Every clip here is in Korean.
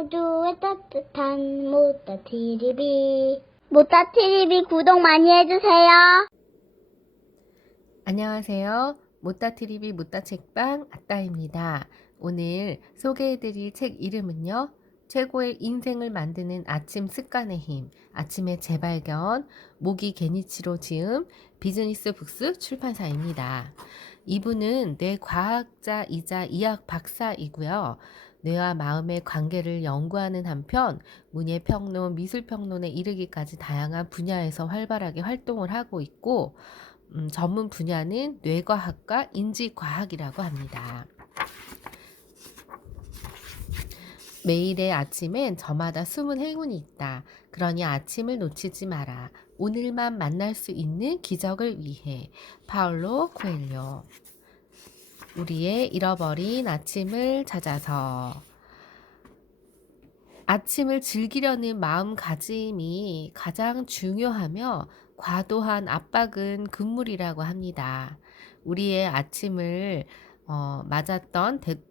모두의 따뜻한 모따TV. 모따TV 구독 많이 해주세요. 안녕하세요. 모따TV 모따책방 아따입니다. 오늘 소개해드릴 책 이름은요. 최고의 인생을 만드는 아침 습관의 힘, 아침의 재발견, 모기 게니치로 지음, 비즈니스 북스 출판사입니다. 이분은 뇌과학자이자 의학 박사이고요. 뇌와 마음의 관계를 연구하는 한편 문예평론, 미술평론에 이르기까지 다양한 분야에서 활발하게 활동을 하고 있고 전문 분야는 뇌과학과 인지과학이라고 합니다. 매일의 아침엔 저마다 숨은 행운이 있다. 그러니 아침을 놓치지 마라. 오늘만 만날 수 있는 기적을 위해. 파울로 코엘료. 우리의 잃어버린 아침을 찾아서. 아침을 즐기려는 마음가짐이 가장 중요하며 과도한 압박은 금물이라고 합니다. 우리의 아침을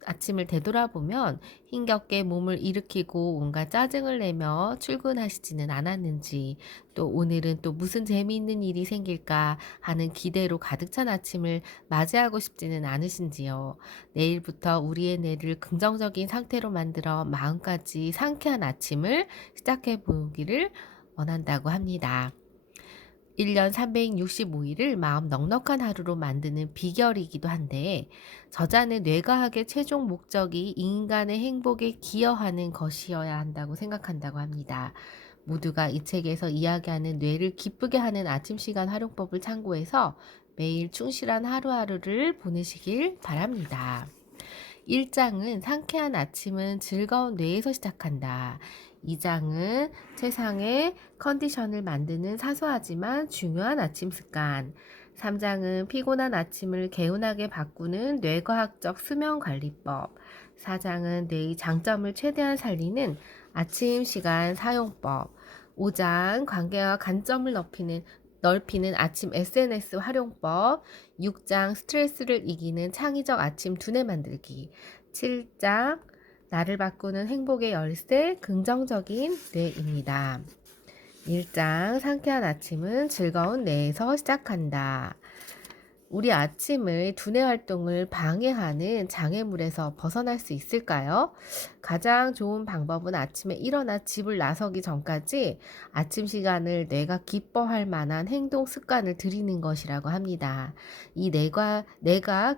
아침을 되돌아보면 힘겹게 몸을 일으키고 온갖 짜증을 내며 출근하시지는 않았는지, 또 오늘은 또 무슨 재미있는 일이 생길까 하는 기대로 가득 찬 아침을 맞이하고 싶지는 않으신지요. 내일부터 우리의 뇌를 긍정적인 상태로 만들어 마음까지 상쾌한 아침을 시작해 보기를 원한다고 합니다. 1년 365일을 마음 넉넉한 하루로 만드는 비결이기도 한데, 저자는 뇌과학의 최종 목적이 인간의 행복에 기여하는 것이어야 한다고 생각한다고 합니다. 모두가 이 책에서 이야기하는 뇌를 기쁘게 하는 아침 시간 활용법을 참고해서 매일 충실한 하루하루를 보내시길 바랍니다. 1장은 상쾌한 아침은 즐거운 뇌에서 시작한다. 2장은 최상의 컨디션을 만드는 사소하지만 중요한 아침 습관. 3장은 피곤한 아침을 개운하게 바꾸는 뇌과학적 수면 관리법. 4장은 뇌의 장점을 최대한 살리는 아침 시간 사용법. 5장 관계와 관점을 넓히는 아침 SNS 활용법. 6장 스트레스를 이기는 창의적 아침 두뇌 만들기. 7장 나를 바꾸는 행복의 열쇠 긍정적인 뇌입니다. 1장 상쾌한 아침은 즐거운 뇌에서 시작한다. 우리 아침의 두뇌 활동을 방해하는 장애물에서 벗어날 수 있을까요? 가장 좋은 방법은 아침에 일어나 집을 나서기 전까지 아침 시간을 뇌가 기뻐할 만한 행동 습관을 들이는 것이라고 합니다. 이 내가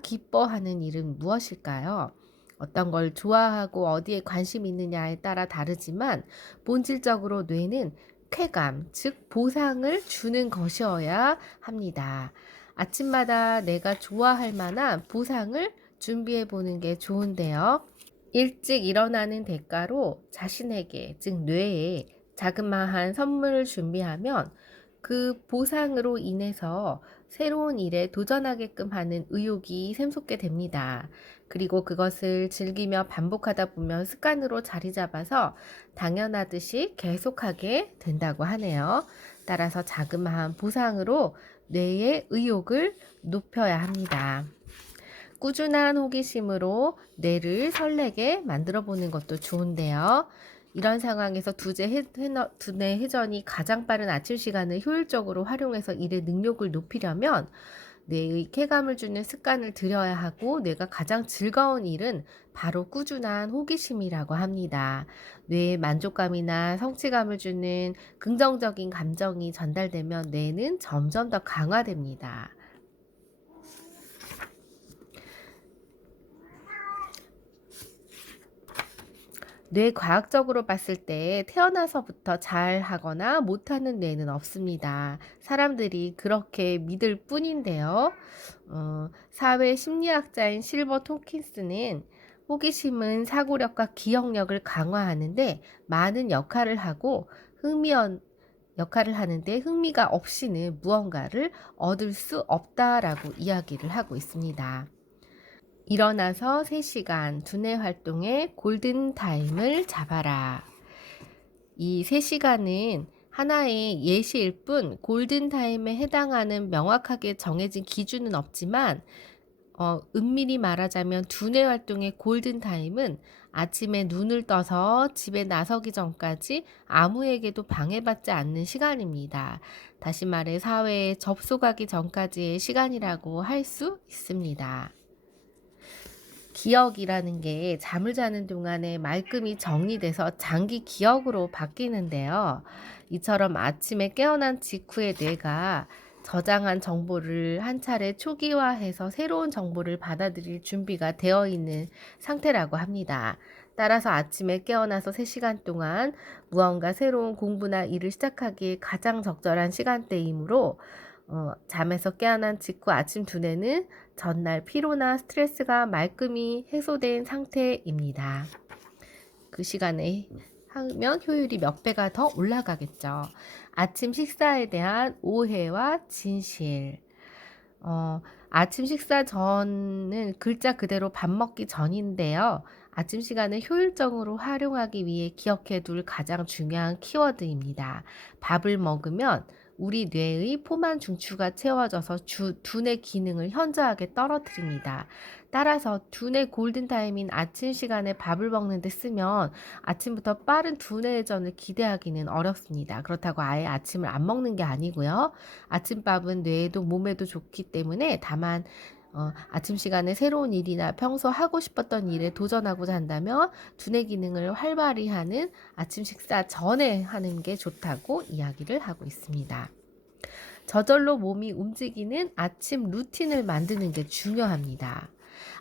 기뻐하는 일은 무엇일까요? 어떤 걸 좋아하고 어디에 관심이 있느냐에 따라 다르지만 본질적으로 뇌는 쾌감, 즉 보상을 주는 것이어야 합니다. 아침마다 내가 좋아할 만한 보상을 준비해 보는 게 좋은데요. 일찍 일어나는 대가로 자신에게, 즉 뇌에 자그마한 선물을 준비하면 그 보상으로 인해서 새로운 일에 도전하게끔 하는 의욕이 샘솟게 됩니다. 그리고 그것을 즐기며 반복하다 보면 습관으로 자리 잡아서 당연하듯이 계속하게 된다고 하네요. 따라서 자그마한 보상으로 뇌의 의욕을 높여야 합니다. 꾸준한 호기심으로 뇌를 설레게 만들어 보는 것도 좋은데요. 이런 상황에서 두뇌 회전이 가장 빠른 아침 시간을 효율적으로 활용해서 일의 능력을 높이려면 뇌의 쾌감을 주는 습관을 들여야 하고, 뇌가 가장 즐거운 일은 바로 꾸준한 호기심이라고 합니다. 뇌에 만족감이나 성취감을 주는 긍정적인 감정이 전달되면 뇌는 점점 더 강화됩니다. 뇌과학적으로 봤을 때 태어나서부터 잘하거나 못하는 뇌는 없습니다. 사람들이 그렇게 믿을 뿐인데요. 사회 심리학자인 실버 톰킨스는 호기심은 사고력과 기억력을 강화하는데 많은 역할을 하는데 흥미가 없이는 무언가를 얻을 수 없다라고 이야기를 하고 있습니다. 일어나서 3시간 두뇌 활동의 골든타임을 잡아라. 이 3시간은 하나의 예시일 뿐 골든타임에 해당하는 명확하게 정해진 기준은 없지만, 은밀히 말하자면 두뇌 활동의 골든타임은 아침에 눈을 떠서 집에 나서기 전까지 아무에게도 방해받지 않는 시간입니다. 다시 말해 사회에 접속하기 전까지의 시간이라고 할 수 있습니다. 기억이라는 게 잠을 자는 동안에 말끔히 정리돼서 장기 기억으로 바뀌는데요. 이처럼 아침에 깨어난 직후에 뇌가 저장한 정보를 한 차례 초기화해서 새로운 정보를 받아들일 준비가 되어 있는 상태라고 합니다. 따라서 아침에 깨어나서 3시간 동안 무언가 새로운 공부나 일을 시작하기에 가장 적절한 시간대이므로 잠에서 깨어난 직후 아침 두뇌는 전날 피로나 스트레스가 말끔히 해소된 상태입니다. 그 시간에 하면 효율이 몇 배가 더 올라가겠죠. 아침 식사에 대한 오해와 진실. 아침 식사 전은 글자 그대로 밥 먹기 전인데요. 아침 시간을 효율적으로 활용하기 위해 기억해 둘 가장 중요한 키워드입니다. 밥을 먹으면 우리 뇌의 포만 중추가 채워져서 두뇌 기능을 현저하게 떨어뜨립니다. 따라서 두뇌 골든타임인 아침 시간에 밥을 먹는 데 쓰면 아침부터 빠른 두뇌 회전을 기대하기는 어렵습니다. 그렇다고 아예 아침을 안 먹는 게 아니고요. 아침밥은 뇌에도 몸에도 좋기 때문에 다만 아침 시간에 새로운 일이나 평소 하고 싶었던 일에 도전하고자 한다면 두뇌 기능을 활발히 하는 아침 식사 전에 하는 게 좋다고 이야기를 하고 있습니다. 저절로 몸이 움직이는 아침 루틴을 만드는 게 중요합니다.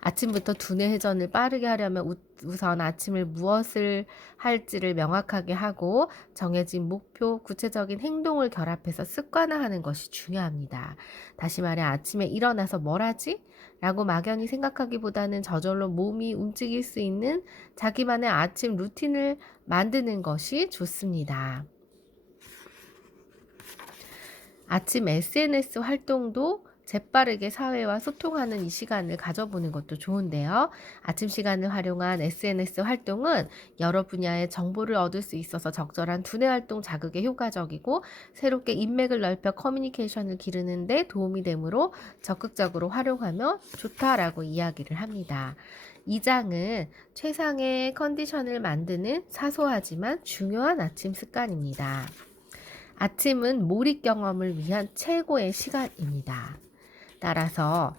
아침부터 두뇌 회전을 빠르게 하려면 우선 아침을 무엇을 할지를 명확하게 하고 정해진 목표, 구체적인 행동을 결합해서 습관화하는 것이 중요합니다. 다시 말해 아침에 일어나서 뭘 하지? 라고 막연히 생각하기보다는 저절로 몸이 움직일 수 있는 자기만의 아침 루틴을 만드는 것이 좋습니다. 아침 SNS 활동도 재빠르게 사회와 소통하는 이 시간을 가져보는 것도 좋은데요. 아침 시간을 활용한 SNS 활동은 여러 분야의 정보를 얻을 수 있어서 적절한 두뇌 활동 자극에 효과적이고 새롭게 인맥을 넓혀 커뮤니케이션을 기르는 데 도움이 되므로 적극적으로 활용하면 좋다라고 이야기를 합니다. 이 장은 최상의 컨디션을 만드는 사소하지만 중요한 아침 습관입니다. 아침은 몰입 경험을 위한 최고의 시간입니다. 따라서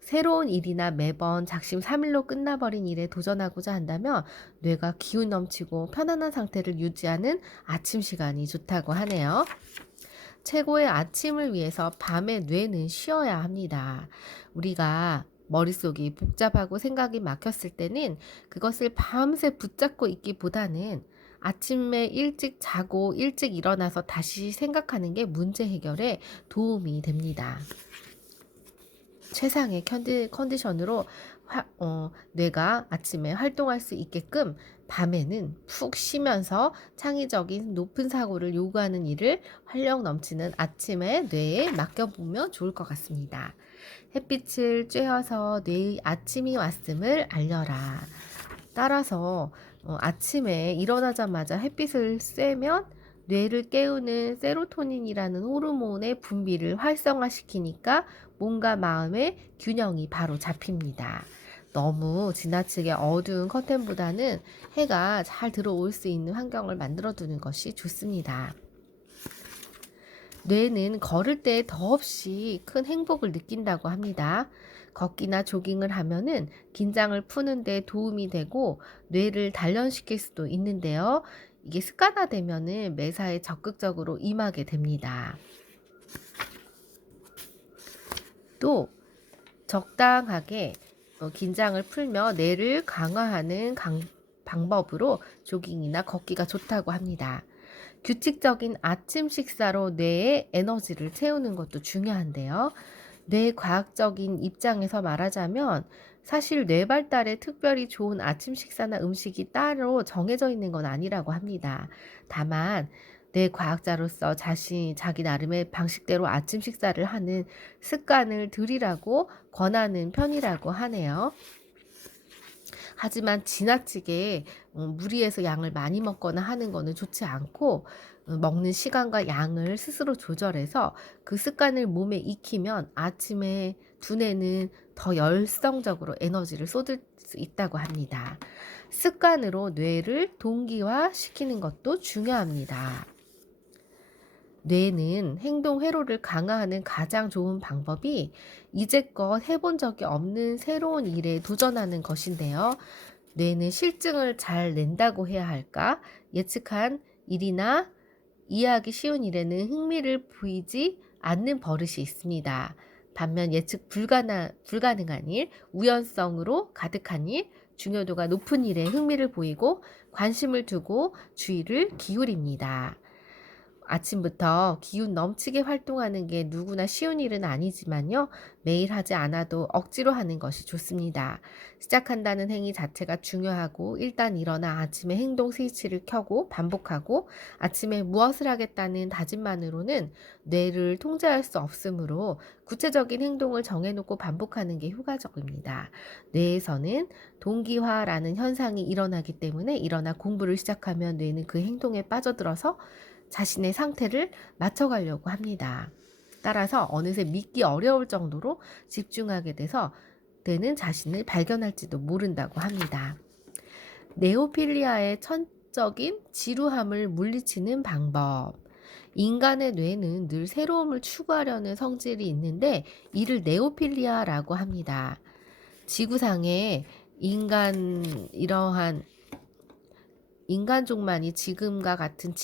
새로운 일이나 매번 작심삼일로 끝나버린 일에 도전하고자 한다면 뇌가 기운 넘치고 편안한 상태를 유지하는 아침 시간이 좋다고 하네요. 최고의 아침을 위해서 밤에 뇌는 쉬어야 합니다. 우리가 머릿속이 복잡하고 생각이 막혔을 때는 그것을 밤새 붙잡고 있기보다는 아침에 일찍 자고 일찍 일어나서 다시 생각하는 게 문제 해결에 도움이 됩니다. 최상의 컨디션으로 뇌가 아침에 활동할 수 있게끔 밤에는 푹 쉬면서 창의적인 높은 사고를 요구하는 일을 활력 넘치는 아침에 뇌에 맡겨보면 좋을 것 같습니다. 햇빛을 쬐어서 뇌의 아침이 왔음을 알려라. 따라서 아침에 일어나자마자 햇빛을 쐬면 뇌를 깨우는 세로토닌이라는 호르몬의 분비를 활성화시키니까 몸과 마음의 균형이 바로 잡힙니다. 너무 지나치게 어두운 커튼보다는 해가 잘 들어올 수 있는 환경을 만들어두는 것이 좋습니다. 뇌는 걸을 때 더없이 큰 행복을 느낀다고 합니다. 걷기나 조깅을 하면은 긴장을 푸는 데 도움이 되고 뇌를 단련시킬 수도 있는데요. 이게 습관화되면은 매사에 적극적으로 임하게 됩니다. 또 적당하게 긴장을 풀며 뇌를 강화하는 방법으로 조깅이나 걷기가 좋다고 합니다. 규칙적인 아침 식사로 뇌의 에너지를 채우는 것도 중요한데요. 뇌과학적인 입장에서 말하자면 사실 뇌 발달에 특별히 좋은 아침 식사나 음식이 따로 정해져 있는 건 아니라고 합니다. 다만 뇌과학자로서 자기 나름의 방식대로 아침 식사를 하는 습관을 들이라고 권하는 편이라고 하네요. 하지만 지나치게 무리해서 양을 많이 먹거나 하는 거는 좋지 않고 먹는 시간과 양을 스스로 조절해서 그 습관을 몸에 익히면 아침에 두뇌는 더 열성적으로 에너지를 쏟을 수 있다고 합니다. 습관으로 뇌를 동기화시키는 것도 중요합니다. 뇌는 행동 회로를 강화하는 가장 좋은 방법이 이제껏 해본 적이 없는 새로운 일에 도전하는 것인데요. 뇌는 실증을 잘 낸다고 해야 할까? 예측한 일이나 이해하기 쉬운 일에는 흥미를 보이지 않는 버릇이 있습니다. 반면 예측 불가능한 일, 우연성으로 가득한 일, 중요도가 높은 일에 흥미를 보이고 관심을 두고 주의를 기울입니다. 아침부터 기운 넘치게 활동하는 게 누구나 쉬운 일은 아니지만요. 매일 하지 않아도 억지로 하는 것이 좋습니다. 시작한다는 행위 자체가 중요하고 일단 일어나 아침에 행동 스위치를 켜고 반복하고 아침에 무엇을 하겠다는 다짐만으로는 뇌를 통제할 수 없으므로 구체적인 행동을 정해놓고 반복하는 게 효과적입니다. 뇌에서는 동기화라는 현상이 일어나기 때문에 일어나 공부를 시작하면 뇌는 그 행동에 빠져들어서 자신의 상태를 맞춰가려고 합니다. 따라서 어느새 믿기 어려울 정도로 집중하게 돼서 뇌는 자신을 발견할지도 모른다고 합니다. 네오필리아의 천적인 지루함을 물리치는 방법. 인간의 뇌는 늘 새로움을 추구하려는 성질이 있는데 이를 네오필리아라고 합니다. 지구상에 이러한 인간족만이 지금과 같은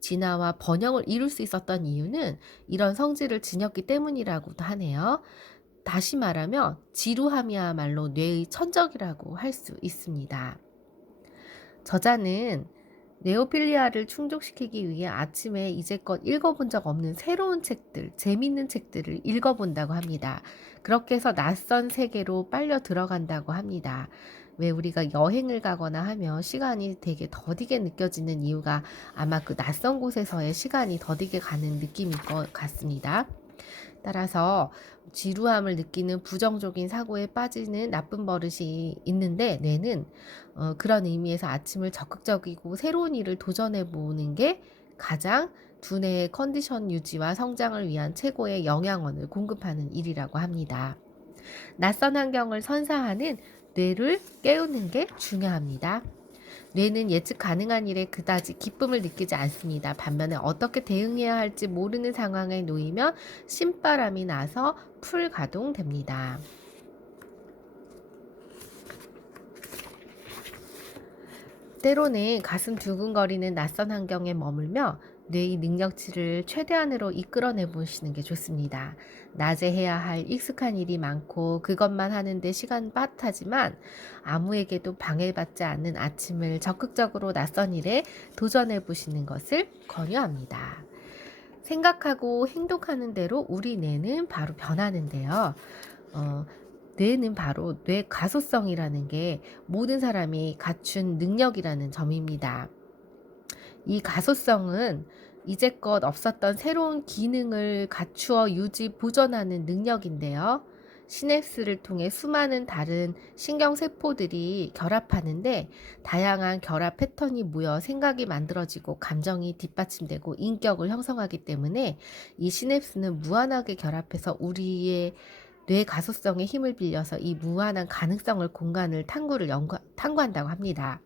진화와 번영을 이룰 수 있었던 이유는 이런 성질을 지녔기 때문이라고도 하네요. 다시 말하면 지루함이야말로 뇌의 천적이라고 할 수 있습니다. 저자는 네오필리아를 충족시키기 위해 아침에 이제껏 읽어본 적 없는 새로운 책들, 재밌는 책들을 읽어본다고 합니다. 그렇게 해서 낯선 세계로 빨려 들어간다고 합니다. 왜 우리가 여행을 가거나 하면 시간이 되게 더디게 느껴지는 이유가 아마 그 낯선 곳에서의 시간이 더디게 가는 느낌일 것 같습니다. 따라서 지루함을 느끼는 부정적인 사고에 빠지는 나쁜 버릇이 있는데 뇌는 그런 의미에서 아침을 적극적이고 새로운 일을 도전해 보는 게 가장 두뇌의 컨디션 유지와 성장을 위한 최고의 영양원을 공급하는 일이라고 합니다. 낯선 환경을 선사하는 뇌를 깨우는 게 중요합니다. 뇌는 예측 가능한 일에 그다지 기쁨을 느끼지 않습니다. 반면에 어떻게 대응해야 할지 모르는 상황에 놓이면 신바람이 나서 풀 가동됩니다. 때로는 가슴 두근거리는 낯선 환경에 머물며 뇌의 능력치를 최대한으로 이끌어내 보시는 게 좋습니다. 낮에 해야 할 익숙한 일이 많고 그것만 하는데 시간 빠듯하지만 아무에게도 방해받지 않는 아침을 적극적으로 낯선 일에 도전해 보시는 것을 권유합니다. 생각하고 행동하는 대로 우리 뇌는 바로 변하는데요. 뇌는 바로 뇌 가소성이라는 게 모든 사람이 갖춘 능력이라는 점입니다. 이 가소성은 이제껏 없었던 새로운 기능을 갖추어 유지 보존하는 능력인데요. 시냅스를 통해 수많은 다른 신경세포들이 결합하는데 다양한 결합 패턴이 모여 생각이 만들어지고 감정이 뒷받침되고 인격을 형성하기 때문에 이 시냅스는 무한하게 결합해서 우리의 뇌 가소성의 힘을 빌려서 이 무한한 가능성을 공간을 탐구한다고 합니다.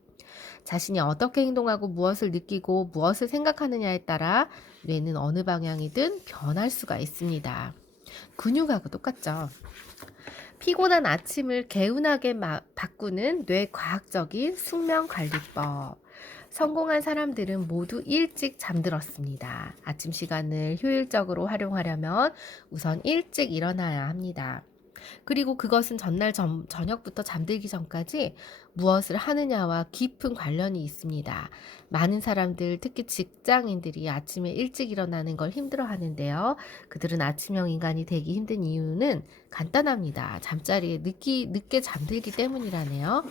자신이 어떻게 행동하고 무엇을 느끼고 무엇을 생각하느냐에 따라 뇌는 어느 방향이든 변할 수가 있습니다. 근육하고 똑같죠. 피곤한 아침을 개운하게 바꾸는 뇌과학적인 숙면관리법. 성공한 사람들은 모두 일찍 잠들었습니다. 아침 시간을 효율적으로 활용하려면 우선 일찍 일어나야 합니다. 그리고 그것은 전날 저녁부터 잠들기 전까지 무엇을 하느냐와 깊은 관련이 있습니다. 많은 사람들, 특히 직장인들이 아침에 일찍 일어나는 걸 힘들어 하는데요. 그들은 아침형 인간이 되기 힘든 이유는 간단합니다. 잠자리에 늦게 잠들기 때문이라네요.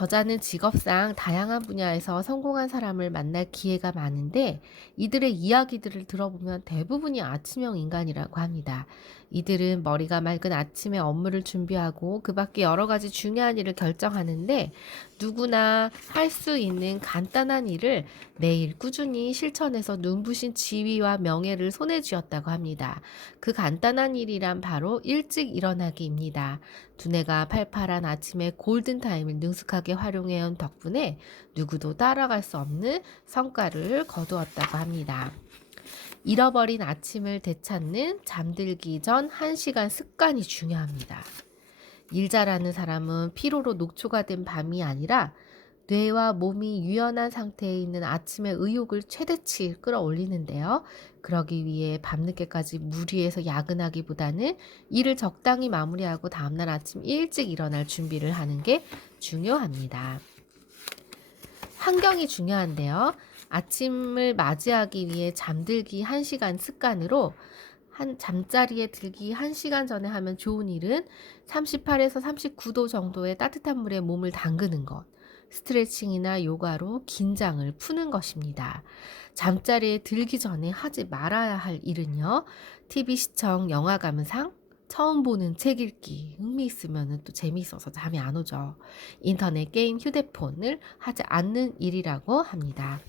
저자는 직업상 다양한 분야에서 성공한 사람을 만날 기회가 많은데 이들의 이야기들을 들어보면 대부분이 아침형 인간이라고 합니다. 이들은 머리가 맑은 아침에 업무를 준비하고 그 밖에 여러 가지 중요한 일을 결정하는데 누구나 할 수 있는 간단한 일을 매일 꾸준히 실천해서 눈부신 지위와 명예를 손에 쥐었다고 합니다. 그 간단한 일이란 바로 일찍 일어나기입니다. 두뇌가 팔팔한 아침의 골든타임을 능숙하게 활용해온 덕분에 누구도 따라갈 수 없는 성과를 거두었다고 합니다. 잃어버린 아침을 되찾는 잠들기 전 1시간 습관이 중요합니다. 일 잘하는 사람은 피로로 녹초가 된 밤이 아니라 뇌와 몸이 유연한 상태에 있는 아침의 의욕을 최대치 끌어올리는데요. 그러기 위해 밤늦게까지 무리해서 야근하기보다는 일을 적당히 마무리하고 다음날 아침 일찍 일어날 준비를 하는 게 중요합니다. 환경이 중요한데요. 아침을 맞이하기 위해 잠들기 1시간 습관으로 잠자리에 들기 1시간 전에 하면 좋은 일은 38에서 39도 정도의 따뜻한 물에 몸을 담그는 것, 스트레칭이나 요가로 긴장을 푸는 것입니다. 잠자리에 들기 전에 하지 말아야 할 일은요. TV 시청, 영화 감상, 처음 보는 책 읽기, 흥미 있으면 또 재미있어서 잠이 안 오죠. 인터넷 게임, 휴대폰을 하지 않는 일이라고 합니다.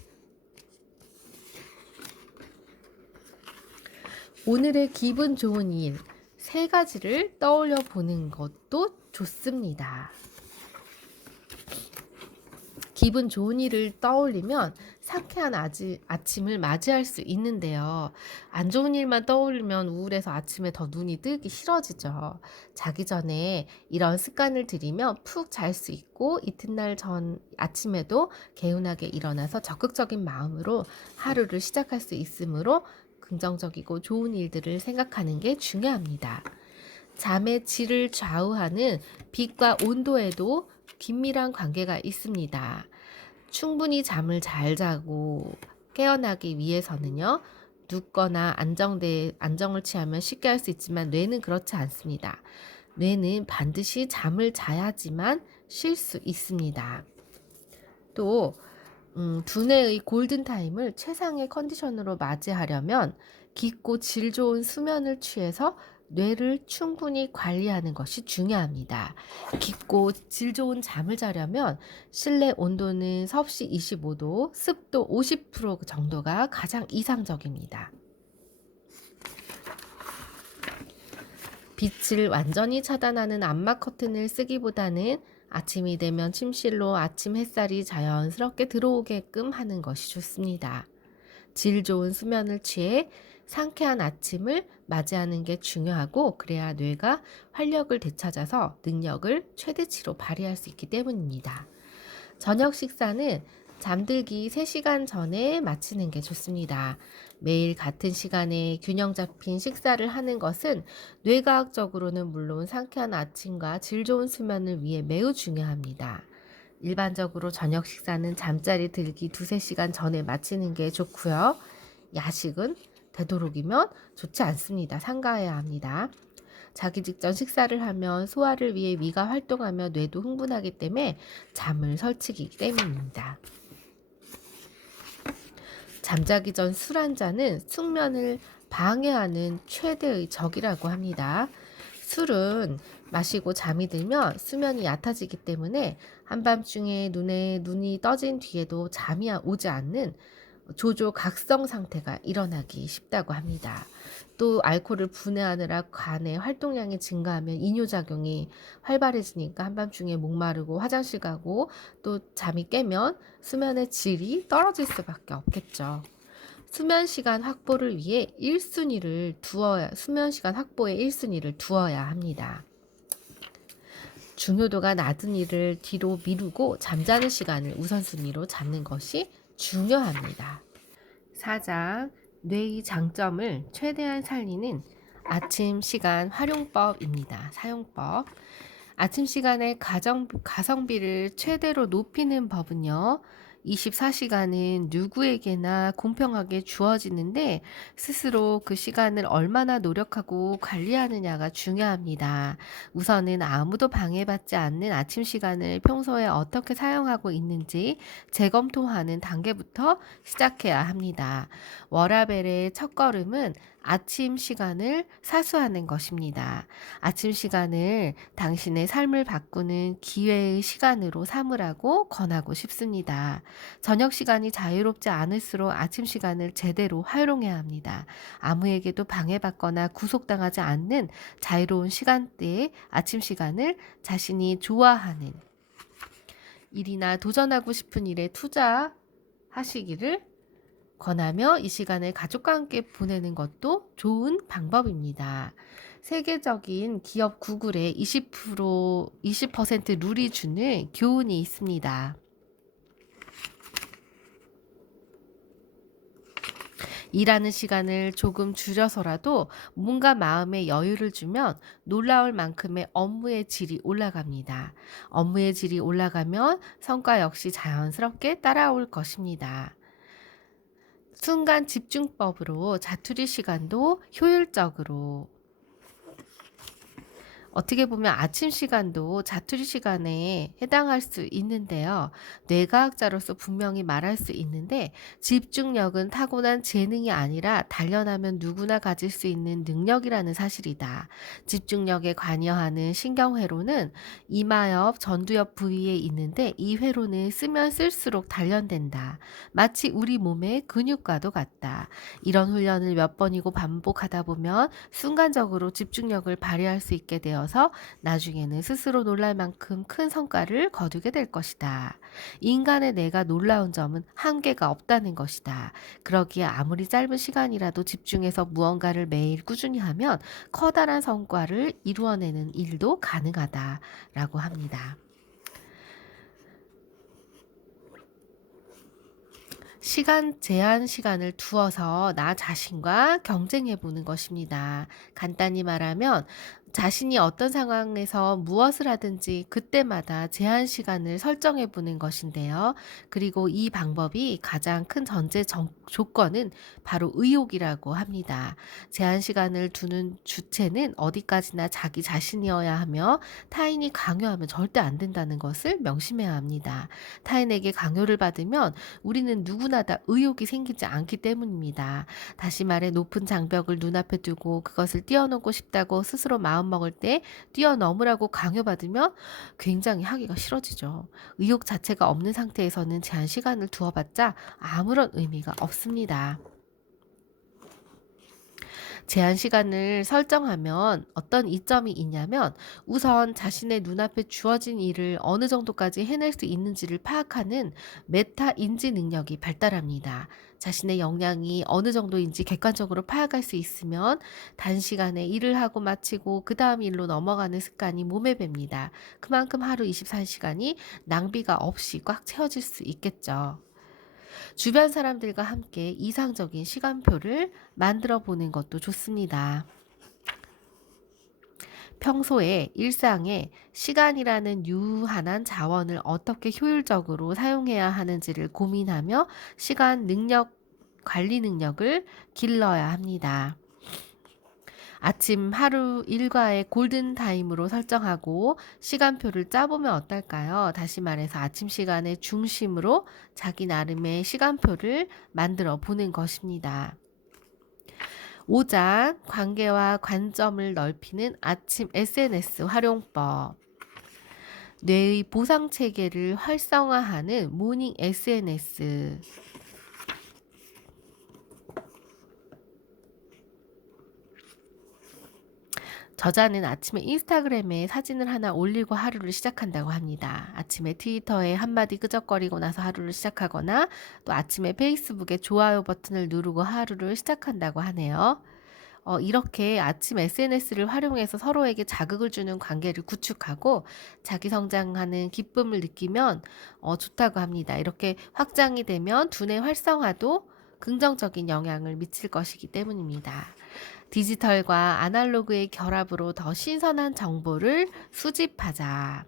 오늘의 기분 좋은 일 3가지를 떠올려 보는 것도 좋습니다. 기분 좋은 일을 떠올리면 상쾌한 아침을 맞이할 수 있는데요. 안 좋은 일만 떠올리면 우울해서 아침에 더 눈이 뜨기 싫어지죠. 자기 전에 이런 습관을 들이면 푹 잘 수 있고 이튿날 전 아침에도 개운하게 일어나서 적극적인 마음으로 하루를 시작할 수 있으므로 긍정적이고 좋은 일들을 생각하는 게 중요합니다. 잠의 질을 좌우하는 빛과 온도에도 긴밀한 관계가 있습니다. 충분히 잠을 잘 자고 깨어나기 위해서는요, 눕거나 안정을 취하면 쉽게 할 수 있지만 뇌는 그렇지 않습니다. 뇌는 반드시 잠을 자야지만 쉴 수 있습니다. 또 두뇌의 골든타임을 최상의 컨디션으로 맞이하려면 깊고 질 좋은 수면을 취해서 뇌를 충분히 관리하는 것이 중요합니다. 깊고 질 좋은 잠을 자려면 실내 온도는 섭씨 25도, 습도 50% 정도가 가장 이상적입니다. 빛을 완전히 차단하는 암막 커튼을 쓰기보다는 아침이 되면 침실로 아침 햇살이 자연스럽게 들어오게끔 하는 것이 좋습니다. 질 좋은 수면을 취해 상쾌한 아침을 맞이하는 게 중요하고 그래야 뇌가 활력을 되찾아서 능력을 최대치로 발휘할 수 있기 때문입니다. 저녁 식사는 잠들기 3시간 전에 마치는 게 좋습니다. 매일 같은 시간에 균형 잡힌 식사를 하는 것은 뇌과학적으로는 물론 상쾌한 아침과 질 좋은 수면을 위해 매우 중요합니다. 일반적으로 저녁 식사는 잠자리 들기 2-3시간 전에 마치는 게 좋고요. 야식은 되도록이면 좋지 않습니다. 삼가해야 합니다. 자기 직전 식사를 하면 소화를 위해 위가 활동하며 뇌도 흥분하기 때문에 잠을 설치기 때문입니다. 잠자기 전 술 한 잔은 숙면을 방해하는 최대의 적이라고 합니다. 술은 마시고 잠이 들면 수면이 얕아지기 때문에 한밤중에 눈이 떠진 뒤에도 잠이 오지 않는 조조각성 상태가 일어나기 쉽다고 합니다. 또 알코올을 분해하느라 간의 활동량이 증가하면 이뇨작용이 활발해지니까 한밤중에 목마르고 화장실 가고 또 잠이 깨면 수면의 질이 떨어질 수밖에 없겠죠. 수면 시간 확보에 1순위를 두어야 합니다. 중요도가 낮은 일을 뒤로 미루고 잠자는 시간을 우선순위로 잡는 것이 중요합니다. 4장 뇌의 장점을 최대한 살리는 아침 시간 활용법입니다. 사용법. 아침 시간에 가성비를 최대로 높이는 법은요. 24시간은 누구에게나 공평하게 주어지는데 스스로 그 시간을 얼마나 노력하고 관리하느냐가 중요합니다. 우선은 아무도 방해받지 않는 아침 시간을 평소에 어떻게 사용하고 있는지 재검토하는 단계부터 시작해야 합니다. 워라벨의 첫걸음은 아침 시간을 사수하는 것입니다. 아침 시간을 당신의 삶을 바꾸는 기회의 시간으로 삼으라고 권하고 싶습니다. 저녁 시간이 자유롭지 않을수록 아침 시간을 제대로 활용해야 합니다. 아무에게도 방해받거나 구속당하지 않는 자유로운 시간대에 아침 시간을 자신이 좋아하는 일이나 도전하고 싶은 일에 투자하시기를 권하며 이 시간을 가족과 함께 보내는 것도 좋은 방법입니다. 세계적인 기업 구글의 20% 룰이 주는 교훈이 있습니다. 일하는 시간을 조금 줄여서라도 뭔가 마음에 여유를 주면 놀라울 만큼의 업무의 질이 올라갑니다. 업무의 질이 올라가면 성과 역시 자연스럽게 따라올 것입니다. 순간 집중법으로 자투리 시간도 효율적으로 어떻게 보면 아침 시간도 자투리 시간에 해당할 수 있는데요. 뇌과학자로서 분명히 말할 수 있는데 집중력은 타고난 재능이 아니라 단련하면 누구나 가질 수 있는 능력이라는 사실이다. 집중력에 관여하는 신경회로는 이마 옆, 전두 옆 부위에 있는데 이 회로는 쓰면 쓸수록 단련된다. 마치 우리 몸의 근육과도 같다. 이런 훈련을 몇 번이고 반복하다 보면 순간적으로 집중력을 발휘할 수 있게 되어서 나중에는 스스로 놀랄 만큼 큰 성과를 거두게 될 것이다. 인간의 뇌가 놀라운 점은 한계가 없다는 것이다. 그러기에 아무리 짧은 시간이라도 집중해서 무언가를 매일 꾸준히 하면 커다란 성과를 이루어내는 일도 가능하다라고 합니다. 제한 시간을 두어서 나 자신과 경쟁해 보는 것입니다. 간단히 말하면 자신이 어떤 상황에서 무엇을 하든지 그때마다 제한 시간을 설정해 보는 것인데요. 그리고 이 방법이 가장 큰 조건은 바로 의욕이라고 합니다. 제한 시간을 두는 주체는 어디까지나 자기 자신이어야 하며 타인이 강요하면 절대 안 된다는 것을 명심해야 합니다. 타인에게 강요를 받으면 우리는 누구나 다 의욕이 생기지 않기 때문입니다. 다시 말해 높은 장벽을 눈앞에 두고 그것을 뛰어넘고 싶다고 스스로 마음먹을 때 뛰어넘으라고 강요받으면 굉장히 하기가 싫어지죠. 의욕 자체가 없는 상태에서는 제한 시간을 두어봤자 아무런 의미가 없습니다. 제한 시간을 설정하면 어떤 이점이 있냐면 우선 자신의 눈앞에 주어진 일을 어느 정도까지 해낼 수 있는지를 파악하는 메타 인지 능력이 발달합니다. 자신의 역량이 어느 정도인지 객관적으로 파악할 수 있으면 단시간에 일을 하고 마치고 그 다음 일로 넘어가는 습관이 몸에 뱄니다. 그만큼 하루 24시간이 낭비가 없이 꽉 채워질 수 있겠죠. 주변 사람들과 함께 이상적인 시간표를 만들어 보는 것도 좋습니다. 평소에 일상에 시간이라는 유한한 자원을 어떻게 효율적으로 사용해야 하는지를 고민하며 관리 능력을 길러야 합니다. 아침 하루 일과의 골든타임으로 설정하고 시간표를 짜보면 어떨까요? 다시 말해서 아침 시간의 중심으로 자기 나름의 시간표를 만들어 보는 것입니다. 5장 관계와 관점을 넓히는 아침 SNS 활용법. 뇌의 보상 체계를 활성화하는 모닝 SNS. 저자는 아침에 인스타그램에 사진을 하나 올리고 하루를 시작한다고 합니다. 아침에 트위터에 한마디 끄적거리고 나서 하루를 시작하거나 또 아침에 페이스북에 좋아요 버튼을 누르고 하루를 시작한다고 하네요. 이렇게 아침 SNS를 활용해서 서로에게 자극을 주는 관계를 구축하고 자기 성장하는 기쁨을 느끼면 좋다고 합니다. 이렇게 확장이 되면 두뇌 활성화도 긍정적인 영향을 미칠 것이기 때문입니다. 디지털과 아날로그의 결합으로 더 신선한 정보를 수집하자.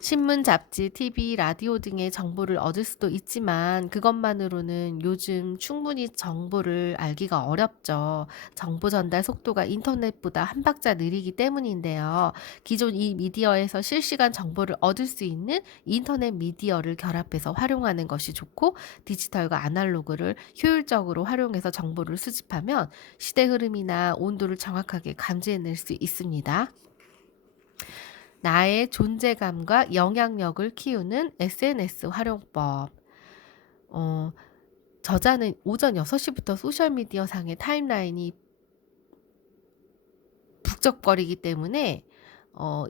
신문, 잡지, TV, 라디오 등의 정보를 얻을 수도 있지만 그것만으로는 요즘 충분히 정보를 알기가 어렵죠. 정보 전달 속도가 인터넷보다 한 박자 느리기 때문인데요. 기존 이 미디어에서 실시간 정보를 얻을 수 있는 인터넷 미디어를 결합해서 활용하는 것이 좋고, 디지털과 아날로그를 효율적으로 활용해서 정보를 수집하면 시대 흐름이나 온도를 정확하게 감지해낼 수 있습니다. 나의 존재감과 영향력을 키우는 SNS 활용법. 어, 저자는 오전 6시부터 소셜미디어 상의 타임라인이 북적거리기 때문에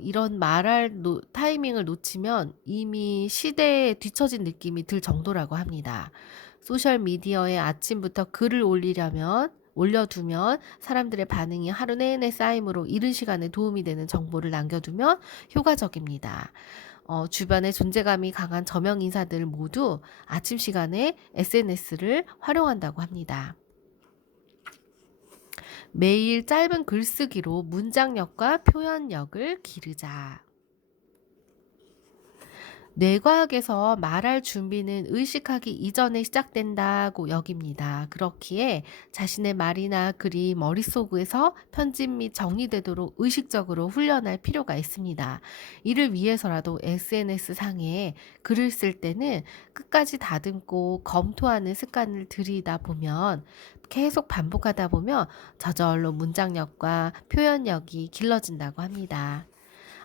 이런 말할 타이밍을 놓치면 이미 시대에 뒤처진 느낌이 들 정도라고 합니다. 소셜미디어에 아침부터 글을 올려두면 사람들의 반응이 하루 내내 쌓이므로 이른 시간에 도움이 되는 정보를 남겨두면 효과적입니다. 주변에 존재감이 강한 저명 인사들 모두 아침 시간에 SNS를 활용한다고 합니다. 매일 짧은 글쓰기로 문장력과 표현력을 기르자. 뇌과학에서 말할 준비는 의식하기 이전에 시작된다고 여깁니다. 그렇기에 자신의 말이나 글이 머릿속에서 편집 및 정리되도록 의식적으로 훈련할 필요가 있습니다. 이를 위해서라도 SNS 상에 글을 쓸 때는 끝까지 다듬고 검토하는 습관을 들이다 보면, 계속 반복하다 보면 저절로 문장력과 표현력이 길러진다고 합니다.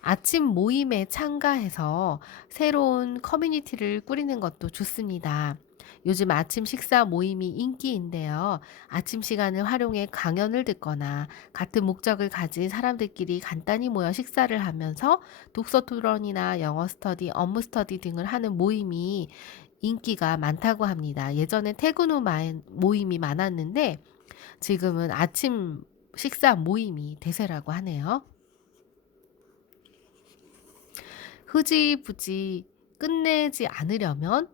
아침 모임에 참가해서 새로운 커뮤니티를 꾸리는 것도 좋습니다. 요즘 아침 식사 모임이 인기인데요. 아침 시간을 활용해 강연을 듣거나 같은 목적을 가진 사람들끼리 간단히 모여 식사를 하면서 독서 토론이나 영어 스터디, 업무 스터디 등을 하는 모임이 인기가 많다고 합니다. 예전에 퇴근 후 모임이 많았는데 지금은 아침 식사 모임이 대세라고 하네요. 흐지부지 끝내지 않으려면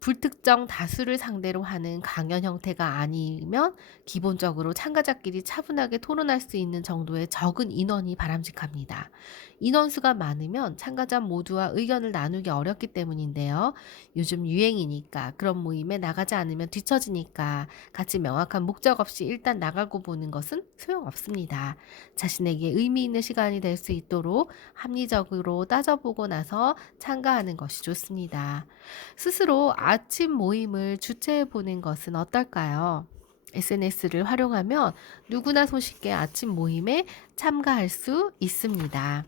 불특정 다수를 상대로 하는 강연 형태가 아니면 기본적으로 참가자끼리 차분하게 토론할 수 있는 정도의 적은 인원이 바람직합니다. 인원수가 많으면 참가자 모두와 의견을 나누기 어렵기 때문인데요. 요즘 유행이니까, 그런 모임에 나가지 않으면 뒤처지니까 같이 명확한 목적 없이 일단 나가고 보는 것은 소용없습니다. 자신에게 의미 있는 시간이 될 수 있도록 합리적으로 따져보고 나서 참가하는 것이 좋습니다. 스스로 아침 모임을 주최해 보는 것은 어떨까요? SNS를 활용하면 누구나 손쉽게 아침 모임에 참가할 수 있습니다.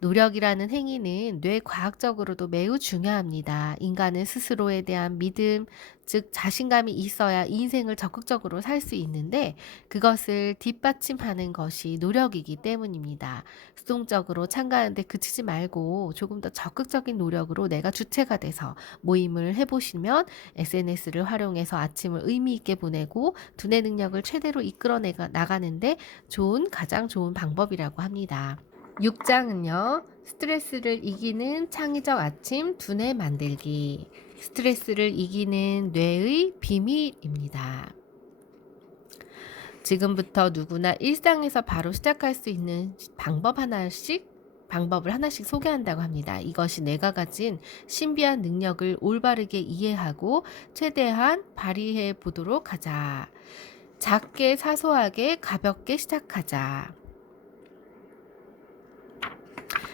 노력이라는 행위는 뇌과학적으로도 매우 중요합니다. 인간은 스스로에 대한 믿음, 즉 자신감이 있어야 인생을 적극적으로 살 수 있는데, 그것을 뒷받침하는 것이 노력이기 때문입니다. 수동적으로 참가하는데 그치지 말고 조금 더 적극적인 노력으로 내가 주체가 돼서 모임을 해보시면 SNS를 활용해서 아침을 의미 있게 보내고 두뇌 능력을 최대로 이끌어 나가는데 가장 좋은 방법이라고 합니다. 6장은요, 스트레스를 이기는 창의적 아침 두뇌 만들기. 스트레스를 이기는 뇌의 비밀입니다. 지금부터 누구나 일상에서 바로 시작할 수 있는 방법을 하나씩 소개한다고 합니다. 이것이 내가 가진 신비한 능력을 올바르게 이해하고 최대한 발휘해 보도록 하자. 작게, 사소하게, 가볍게 시작하자.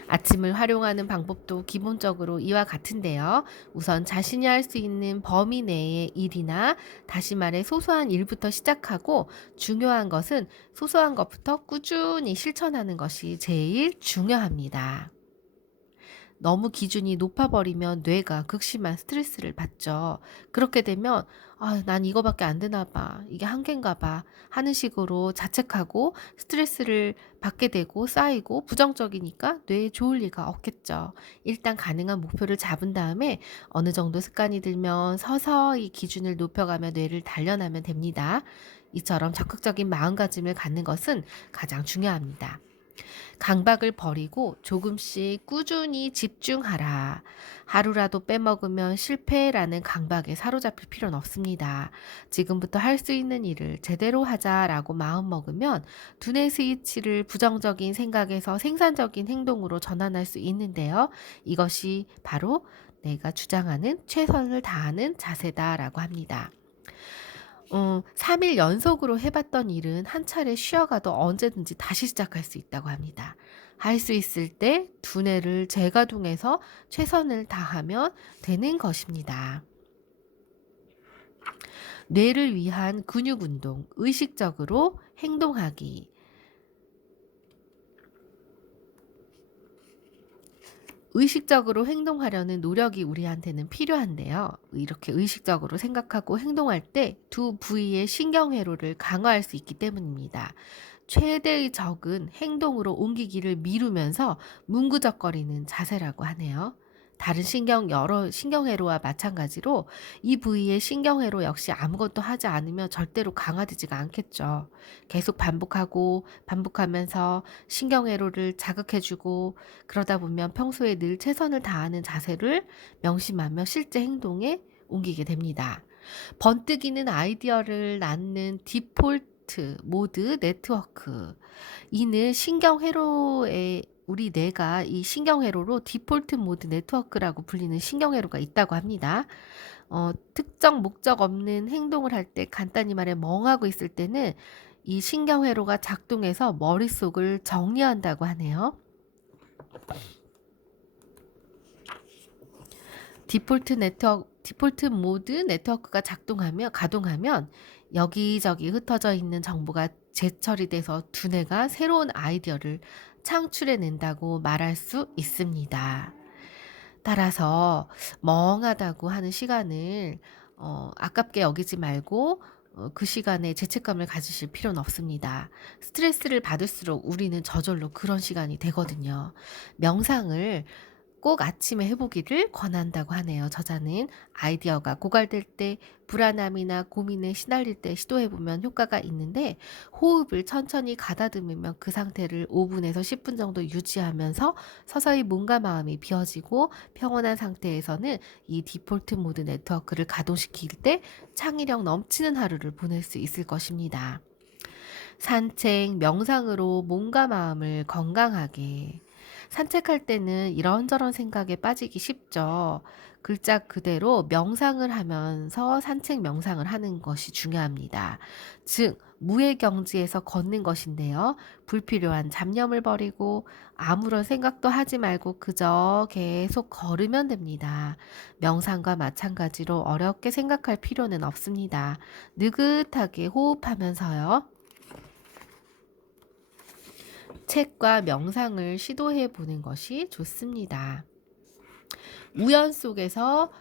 아침을 활용하는 방법도 기본적으로 이와 같은데요. 우선 자신이 할 수 있는 범위 내의 일이나, 다시 말해 소소한 일부터 시작하고, 중요한 것은 소소한 것부터 꾸준히 실천하는 것이 제일 중요합니다. 너무 기준이 높아버리면 뇌가 극심한 스트레스를 받죠. 그렇게 되면 난 이거밖에 안 되나 봐, 이게 한계인가 봐 하는 식으로 자책하고 스트레스를 받게 되고 쌓이고 부정적이니까 뇌에 좋을 리가 없겠죠. 일단 가능한 목표를 잡은 다음에 어느 정도 습관이 들면 서서히 기준을 높여가며 뇌를 단련하면 됩니다. 이처럼 적극적인 마음가짐을 갖는 것은 가장 중요합니다. 강박을 버리고 조금씩 꾸준히 집중하라. 하루라도 빼먹으면 실패라는 강박에 사로잡힐 필요는 없습니다. 지금부터 할 수 있는 일을 제대로 하자라고 마음먹으면 두뇌 스위치를 부정적인 생각에서 생산적인 행동으로 전환할 수 있는데요. 이것이 바로 내가 주장하는 최선을 다하는 자세다라고 합니다. 3일 연속으로 해봤던 일은 한 차례 쉬어가도 언제든지 다시 시작할 수 있다고 합니다. 할 수 있을 때 두뇌를 재가동해서 최선을 다하면 되는 것입니다. 뇌를 위한 근육 운동, 의식적으로 행동하기. 의식적으로 행동하려는 노력이 우리한테는 필요한데요. 이렇게 의식적으로 생각하고 행동할 때 두 부위의 신경회로를 강화할 수 있기 때문입니다. 최대의 적은 행동으로 옮기기를 미루면서 뭉구적거리는 자세라고 하네요. 다른 여러 신경회로와 마찬가지로 이 부위의 신경회로 역시 아무것도 하지 않으면 절대로 강화되지가 않겠죠. 계속 반복하면서 신경회로를 자극해주고 그러다 보면 평소에 늘 최선을 다하는 자세를 명심하며 실제 행동에 옮기게 됩니다. 번뜩이는 아이디어를 낳는 디폴트 모드 네트워크. 이는 우리 뇌가 이 신경회로로 디폴트 모드 네트워크라고 불리는 신경회로가 있다고 합니다. 특정 목적 없는 행동을 할 때 간단히 말해 멍하고 있을 때는 이 신경회로가 작동해서 머릿속을 정리한다고 하네요. 디폴트 모드 네트워크가 가동하면 여기저기 흩어져 있는 정보가 재처리돼서 두뇌가 새로운 아이디어를 창출해낸다고 말할 수 있습니다. 따라서 멍하다고 하는 시간을 아깝게 여기지 말고 그 시간에 죄책감을 가지실 필요는 없습니다. 스트레스를 받을수록 우리는 저절로 그런 시간이 되거든요. 명상을 꼭 아침에 해보기를 권한다고 하네요. 저자는 아이디어가 고갈될 때, 불안함이나 고민에 시달릴 때 시도해보면 효과가 있는데 호흡을 천천히 가다듬으면 그 상태를 5분에서 10분 정도 유지하면서 서서히 몸과 마음이 비워지고 평온한 상태에서는 이 디폴트 모드 네트워크를 가동시킬 때 창의력 넘치는 하루를 보낼 수 있을 것입니다. 산책, 명상으로 몸과 마음을 건강하게. 산책할 때는 이런저런 생각에 빠지기 쉽죠. 글자 그대로 명상을 하면서 산책 명상을 하는 것이 중요합니다. 즉, 무의 경지에서 걷는 것인데요. 불필요한 잡념을 버리고 아무런 생각도 하지 말고 그저 계속 걸으면 됩니다. 명상과 마찬가지로 어렵게 생각할 필요는 없습니다. 느긋하게 호흡하면서요. 책과 명상을 시도해 보는 것이 좋습니다. 우연 속에서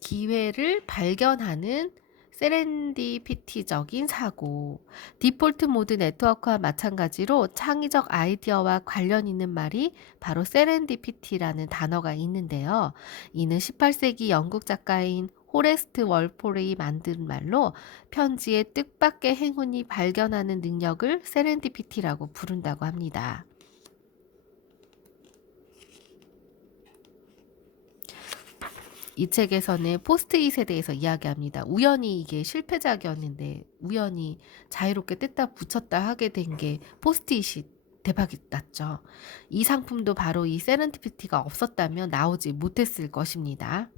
기회를 발견하는 세렌디피티적인 사고. 디폴트 모드 네트워크와 마찬가지로 창의적 아이디어와 관련 있는 말이 바로 세렌디피티라는 단어가 있는데요. 이는 18세기 영국 작가인 호레스트 월폴이 만든 말로 편지에 뜻밖의 행운이 발견하는 능력을 세렌디피티라고 부른다고 합니다. 이 책에서는 포스트잇에 대해서 이야기합니다. 우연히 이게 실패작이었는데 우연히 자유롭게 뗐다 붙였다 하게 된 게 포스트잇이 대박이 났죠. 이 상품도 바로 이 세렌디피티가 없었다면 나오지 못했을 것입니다.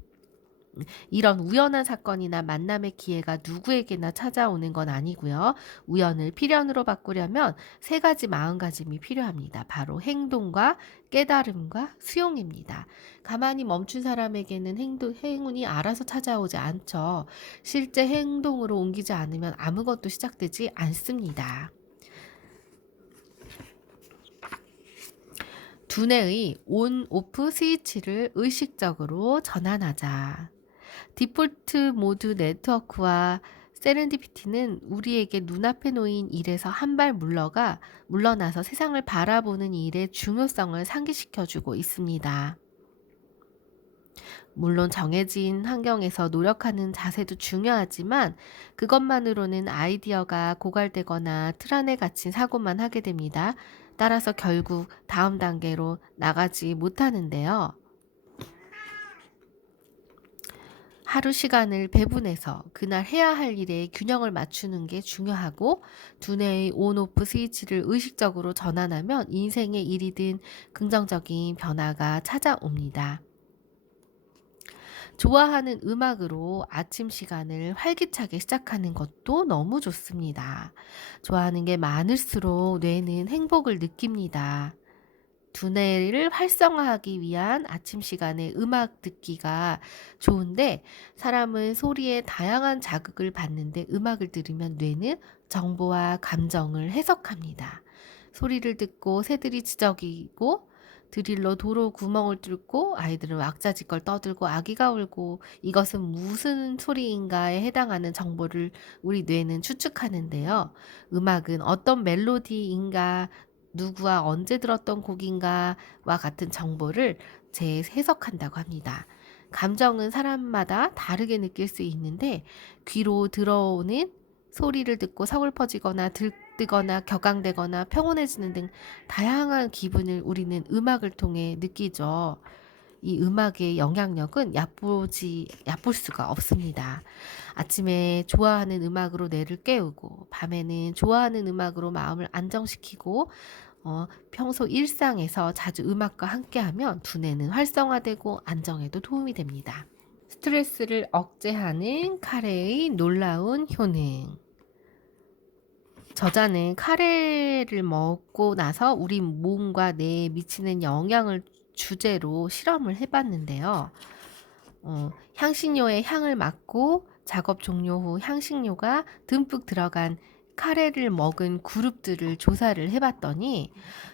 이런 우연한 사건이나 만남의 기회가 누구에게나 찾아오는 건 아니고요. 우연을 필연으로 바꾸려면 세 가지 마음가짐이 필요합니다. 바로 행동과 깨달음과 수용입니다. 가만히 멈춘 사람에게는 행운이 알아서 찾아오지 않죠. 실제 행동으로 옮기지 않으면 아무것도 시작되지 않습니다. 두뇌의 온, 오프 스위치를 의식적으로 전환하자. 디폴트 모드 네트워크와 세렌디피티는 우리에게 눈앞에 놓인 일에서 한 발 물러나서 세상을 바라보는 일의 중요성을 상기시켜주고 있습니다. 물론 정해진 환경에서 노력하는 자세도 중요하지만 그것만으로는 아이디어가 고갈되거나 틀 안에 갇힌 사고만 하게 됩니다. 따라서 결국 다음 단계로 나가지 못하는데요. 하루 시간을 배분해서 그날 해야 할 일에 균형을 맞추는 게 중요하고, 두뇌의 온오프 스위치를 의식적으로 전환하면 인생의 일이든 긍정적인 변화가 찾아옵니다. 좋아하는 음악으로 아침 시간을 활기차게 시작하는 것도 너무 좋습니다. 좋아하는 게 많을수록 뇌는 행복을 느낍니다. 두뇌를 활성화하기 위한 아침 시간에 음악 듣기가 좋은데, 사람은 소리에 다양한 자극을 받는데 음악을 들으면 뇌는 정보와 감정을 해석합니다. 소리를 듣고 새들이 지저귀고, 드릴로 도로 구멍을 뚫고, 아이들은 왁자지껄 떠들고, 아기가 울고, 이것은 무슨 소리인가에 해당하는 정보를 우리 뇌는 추측하는데요. 음악은 어떤 멜로디인가, 누구와 언제 들었던 곡인가와 같은 정보를 재해석한다고 합니다. 감정은 사람마다 다르게 느낄 수 있는데, 귀로 들어오는 소리를 듣고 서글퍼지거나 들뜨거나 격앙되거나 평온해지는 등 다양한 기분을 우리는 음악을 통해 느끼죠. 이 음악의 영향력은 얕볼 수가 없습니다. 아침에 좋아하는 음악으로 뇌를 깨우고, 밤에는 좋아하는 음악으로 마음을 안정시키고, 평소 일상에서 자주 음악과 함께하면 두뇌는 활성화되고 안정에도 도움이 됩니다. 스트레스를 억제하는 카레의 놀라운 효능. 저자는 카레를 먹고 나서 우리 몸과 뇌에 미치는 영향을 주제로 실험을 해봤는데요. 향신료의 향을 맡고 작업 종료 후 향신료가 듬뿍 들어간 카레를 먹은 그룹들을 조사를 해봤더니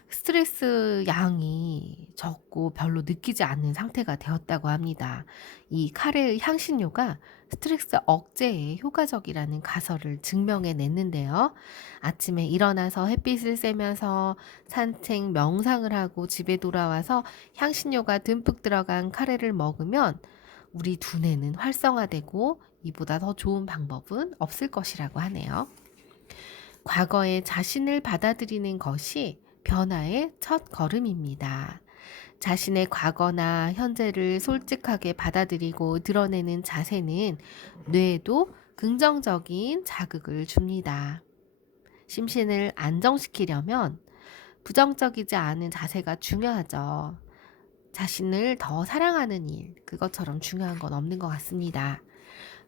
스트레스 양이 적고 별로 느끼지 않는 상태가 되었다고 합니다. 이 카레의 향신료가 스트레스 억제에 효과적이라는 가설을 증명해냈는데요. 아침에 일어나서 햇빛을 쐬면서 산책, 명상을 하고 집에 돌아와서 향신료가 듬뿍 들어간 카레를 먹으면 우리 두뇌는 활성화되고, 이보다 더 좋은 방법은 없을 것이라고 하네요. 과거의 자신을 받아들이는 것이 변화의 첫 걸음입니다. 자신의 과거나 현재를 솔직하게 받아들이고 드러내는 자세는 뇌에도 긍정적인 자극을 줍니다. 심신을 안정시키려면 부정적이지 않은 자세가 중요하죠. 자신을 더 사랑하는 일, 그것처럼 중요한 건 없는 것 같습니다.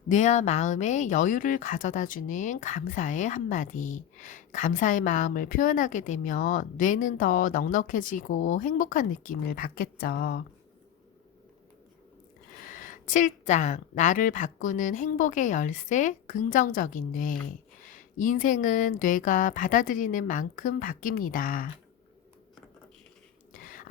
뇌와 마음에 여유를 가져다주는 감사의 한마디. 감사의 마음을 표현하게 되면 뇌는 더 넉넉해지고 행복한 느낌을 받겠죠. 7장, 나를 바꾸는 행복의 열쇠, 긍정적인 뇌. 인생은 뇌가 받아들이는 만큼 바뀝니다.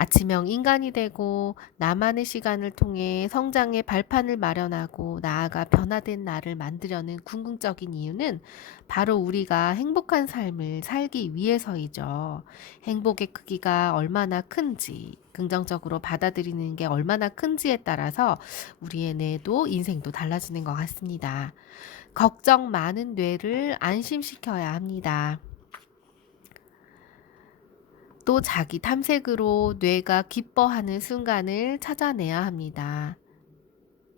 아침형 인간이 되고 나만의 시간을 통해 성장의 발판을 마련하고 나아가 변화된 나를 만들려는 궁극적인 이유는 바로 우리가 행복한 삶을 살기 위해서이죠. 행복의 크기가 얼마나 큰지, 긍정적으로 받아들이는 게 얼마나 큰지에 따라서 우리의 뇌도 인생도 달라지는 것 같습니다. 걱정 많은 뇌를 안심시켜야 합니다. 또 자기 탐색으로 뇌가 기뻐하는 순간을 찾아내야 합니다.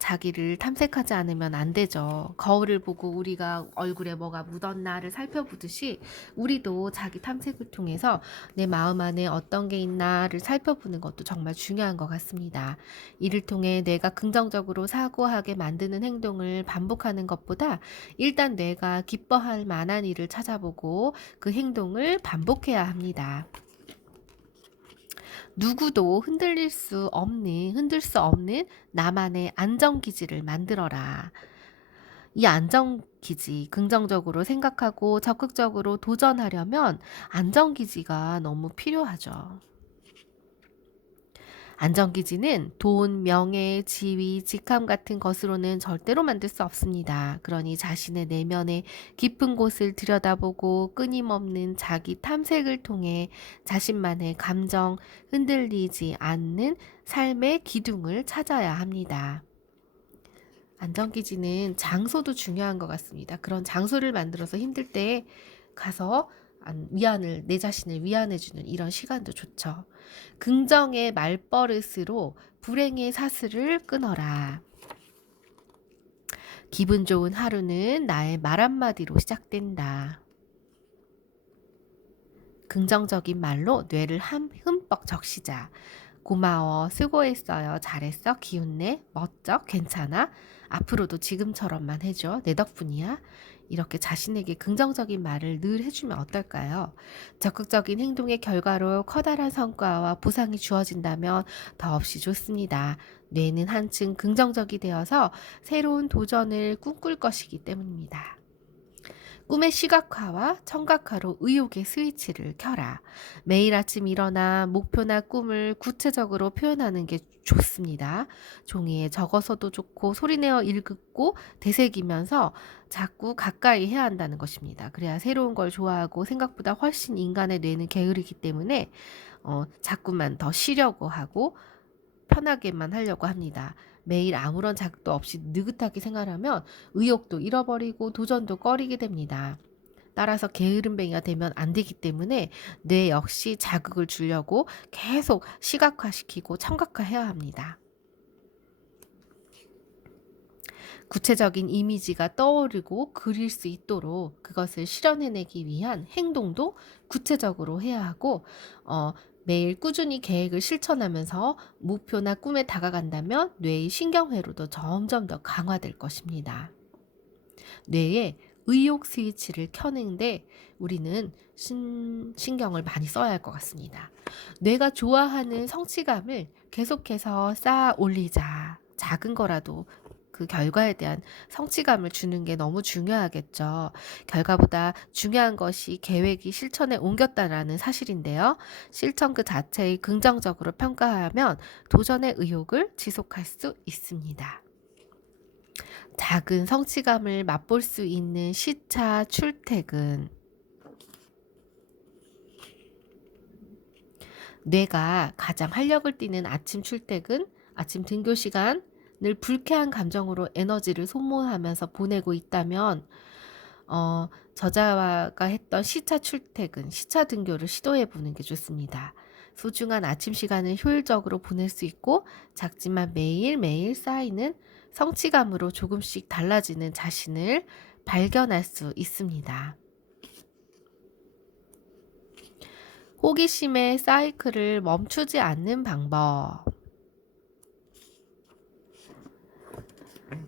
자기를 탐색하지 않으면 안 되죠. 거울을 보고 우리가 얼굴에 뭐가 묻었나를 살펴보듯이 우리도 자기 탐색을 통해서 내 마음 안에 어떤 게 있나를 살펴보는 것도 정말 중요한 것 같습니다. 이를 통해 뇌가 긍정적으로 사고하게 만드는 행동을 반복하는 것보다 일단 뇌가 기뻐할 만한 일을 찾아보고 그 행동을 반복해야 합니다. 누구도 흔들 수 없는 나만의 안정기지를 만들어라. 이 안정기지, 긍정적으로 생각하고 적극적으로 도전하려면 안정기지가 너무 필요하죠. 안정기지는 돈, 명예, 지위, 직함 같은 것으로는 절대로 만들 수 없습니다. 그러니 자신의 내면의 깊은 곳을 들여다보고 끊임없는 자기 탐색을 통해 자신만의 감정, 흔들리지 않는 삶의 기둥을 찾아야 합니다. 안정기지는 장소도 중요한 것 같습니다. 그런 장소를 만들어서 힘들 때 가서 내 자신을 위안해주는 이런 시간도 좋죠. 긍정의 말버릇으로 불행의 사슬을 끊어라. 기분 좋은 하루는 나의 말 한마디로 시작된다. 긍정적인 말로 뇌를 흠뻑 적시자. 고마워, 수고했어요, 잘했어, 기운내, 멋져, 괜찮아, 앞으로도 지금처럼만 해줘, 내 덕분이야. 이렇게 자신에게 긍정적인 말을 늘 해주면 어떨까요? 적극적인 행동의 결과로 커다란 성과와 보상이 주어진다면 더없이 좋습니다. 뇌는 한층 긍정적이 되어서 새로운 도전을 꿈꿀 것이기 때문입니다. 꿈의 시각화와 청각화로 의욕의 스위치를 켜라. 매일 아침 일어나 목표나 꿈을 구체적으로 표현하는 게 좋습니다. 종이에 적어서도 좋고 소리내어 읽고 되새기면서 자꾸 가까이 해야 한다는 것입니다. 그래야 새로운 걸 좋아하고 생각보다 훨씬 인간의 뇌는 게으르기 때문에 자꾸만 더 쉬려고 하고 편하게만 하려고 합니다. 매일 아무런 자극도 없이 느긋하게 생활하면 의욕도 잃어버리고 도전도 꺼리게 됩니다. 따라서 게으름뱅이가 되면 안 되기 때문에 뇌 역시 자극을 주려고 계속 시각화시키고 청각화해야 합니다. 구체적인 이미지가 떠오르고 그릴 수 있도록 그것을 실현해내기 위한 행동도 구체적으로 해야 하고 매일 꾸준히 계획을 실천하면서 목표나 꿈에 다가간다면 뇌의 신경회로도 점점 더 강화될 것입니다. 뇌의 의욕 스위치를 켜는데 우리는 신경을 많이 써야 할 것 같습니다. 뇌가 좋아하는 성취감을 계속해서 쌓아 올리자. 작은 거라도 그 결과에 대한 성취감을 주는 게 너무 중요하겠죠. 결과보다 중요한 것이 계획이 실천에 옮겼다라는 사실인데요. 실천 그 자체의 긍정적으로 평가하면 도전의 의욕을 지속할 수 있습니다. 작은 성취감을 맛볼 수 있는 시차 출퇴근. 뇌가 가장 활력을 띠는 아침 출퇴근, 아침 등교 시간을 불쾌한 감정으로 에너지를 소모하면서 보내고 있다면 저자가 했던 시차 출퇴근, 시차 등교를 시도해 보는 게 좋습니다. 소중한 아침 시간을 효율적으로 보낼 수 있고 작지만 매일매일 쌓이는 성취감으로 조금씩 달라지는 자신을 발견할 수 있습니다. 호기심의 사이클을 멈추지 않는 방법.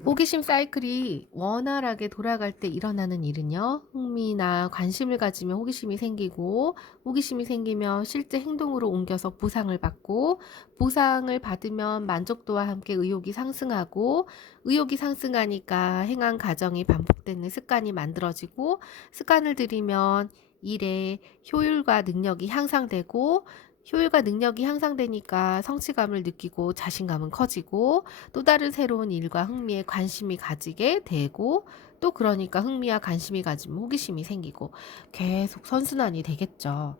호기심 사이클이 원활하게 돌아갈 때 일어나는 일은요, 흥미나 관심을 가지면 호기심이 생기고, 호기심이 생기면 실제 행동으로 옮겨서 보상을 받고, 보상을 받으면 만족도와 함께 의욕이 상승하고, 의욕이 상승하니까 행한 과정이 반복되는 습관이 만들어지고, 습관을 들이면 일의 효율과 능력이 향상되고, 효율과 능력이 향상되니까 성취감을 느끼고 자신감은 커지고 또 다른 새로운 일과 흥미에 관심이 가지게 되고 또 그러니까 흥미와 관심이 가지면 호기심이 생기고 계속 선순환이 되겠죠.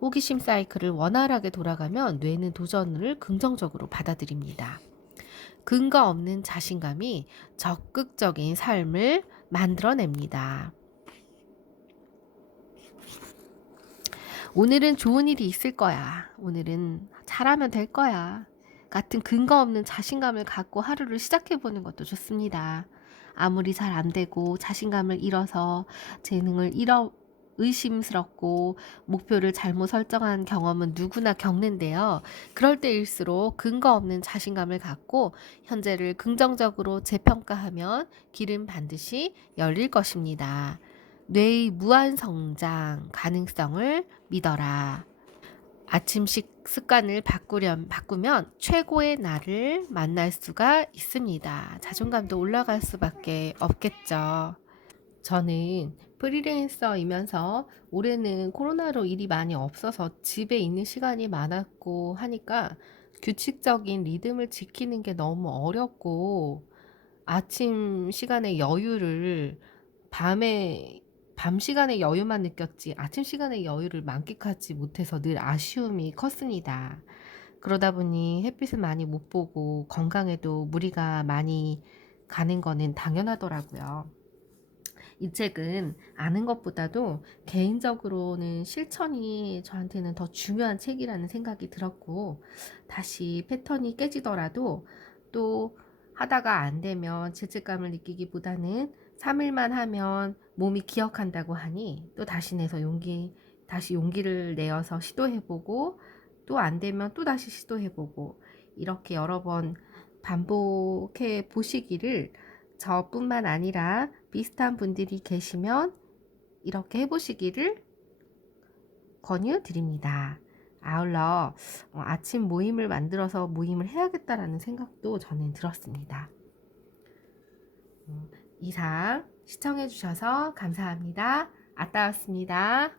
호기심 사이클을 원활하게 돌아가면 뇌는 도전을 긍정적으로 받아들입니다. 근거 없는 자신감이 적극적인 삶을 만들어냅니다. 오늘은 좋은 일이 있을 거야. 오늘은 잘하면 될 거야. 같은 근거 없는 자신감을 갖고 하루를 시작해보는 것도 좋습니다. 아무리 잘 안 되고 자신감을 잃어서 재능을 의심스럽고 목표를 잘못 설정한 경험은 누구나 겪는데요. 그럴 때일수록 근거 없는 자신감을 갖고 현재를 긍정적으로 재평가하면 길은 반드시 열릴 것입니다. 뇌의 무한 성장 가능성을 믿어라. 아침식 습관을 바꾸면 최고의 나를 만날 수가 있습니다. 자존감도 올라갈 수밖에 없겠죠. 저는 프리랜서이면서 올해는 코로나로 일이 많이 없어서 집에 있는 시간이 많았고 하니까 규칙적인 리듬을 지키는 게 너무 어렵고 아침 시간의 여유를 밤 시간의 여유만 느꼈지 아침 시간의 여유를 만끽하지 못해서 늘 아쉬움이 컸습니다. 그러다 보니 햇빛을 많이 못 보고 건강에도 무리가 많이 가는 거는 당연하더라고요. 이 책은 아는 것보다도 개인적으로는 실천이 저한테는 더 중요한 책이라는 생각이 들었고, 다시 패턴이 깨지더라도 또 하다가 안 되면 죄책감을 느끼기보다는 3일만 하면 몸이 기억한다고 하니 또 다시 다시 용기를 내어서 시도해보고, 또 안 되면 또 다시 시도해보고, 이렇게 여러 번 반복해 보시기를, 저뿐만 아니라 비슷한 분들이 계시면 이렇게 해보시기를 권유드립니다. 아울러 아침 모임을 만들어서 모임을 해야겠다라는 생각도 저는 들었습니다. 이상 시청해주셔서 감사합니다. 아따였습니다.